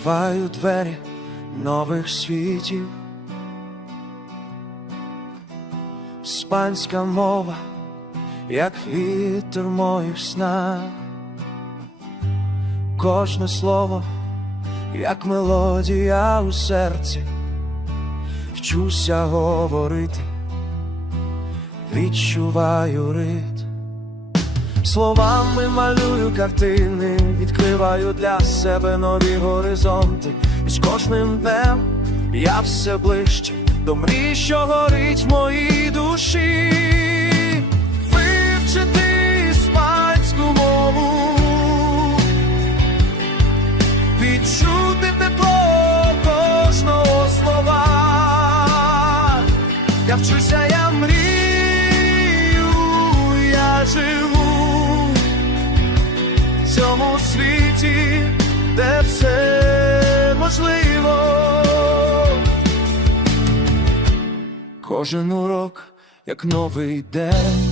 відкриваю двері нових світів. Іспанська мова, як вітер моїх снах, кожне слово, як мелодія у серці, вчуся говорити, відчуваю рит. Словами малюю картини, відкриваю для себе нові горизонти. І з кожним днем я все ближче до мрій, що горить в моїй душі. Вивчити іспанську мову, відчути тепло кожного слова. Я вчуся, де все можливо. Кожен урок, як новий день,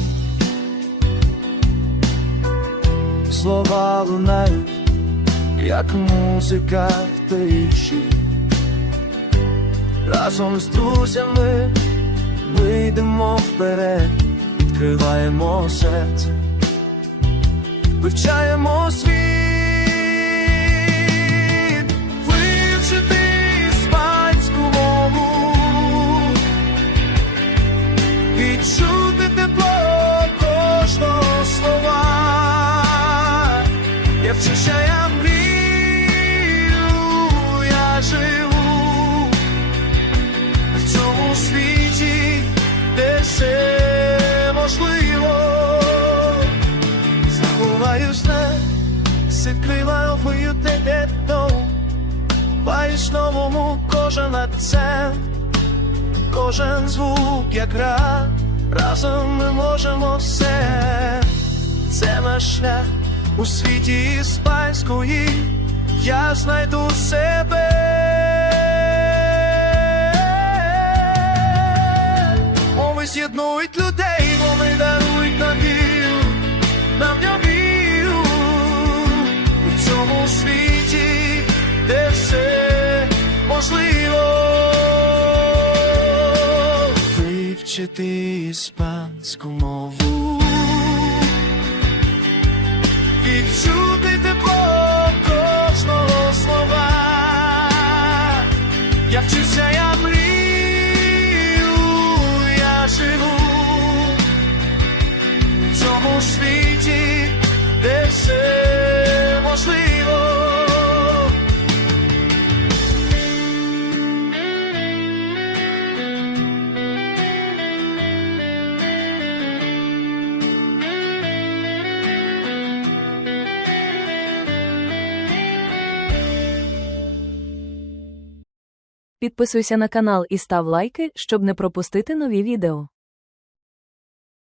слова лунають, як музика в тиші. Разом з друзями вийдемо вперед, відкриваємо серце, вивчаємо світ, відчути тепло кожного слова. Я вчуся, я мрію, я живу в цьому світі, де все можливо, забуваю сне, закрила вою тебе дому, баюсь новому кожен акцент, кожен звук, як гра, разом ми можемо все, це наш шлях у світі іспанської, я знайду себе. Мови з'єднують людей, мови дарують нам я вірю у цьому світі, Вивчити іспанську мову. Відчути Підписуйся на канал і став лайки, щоб не пропустити нові відео.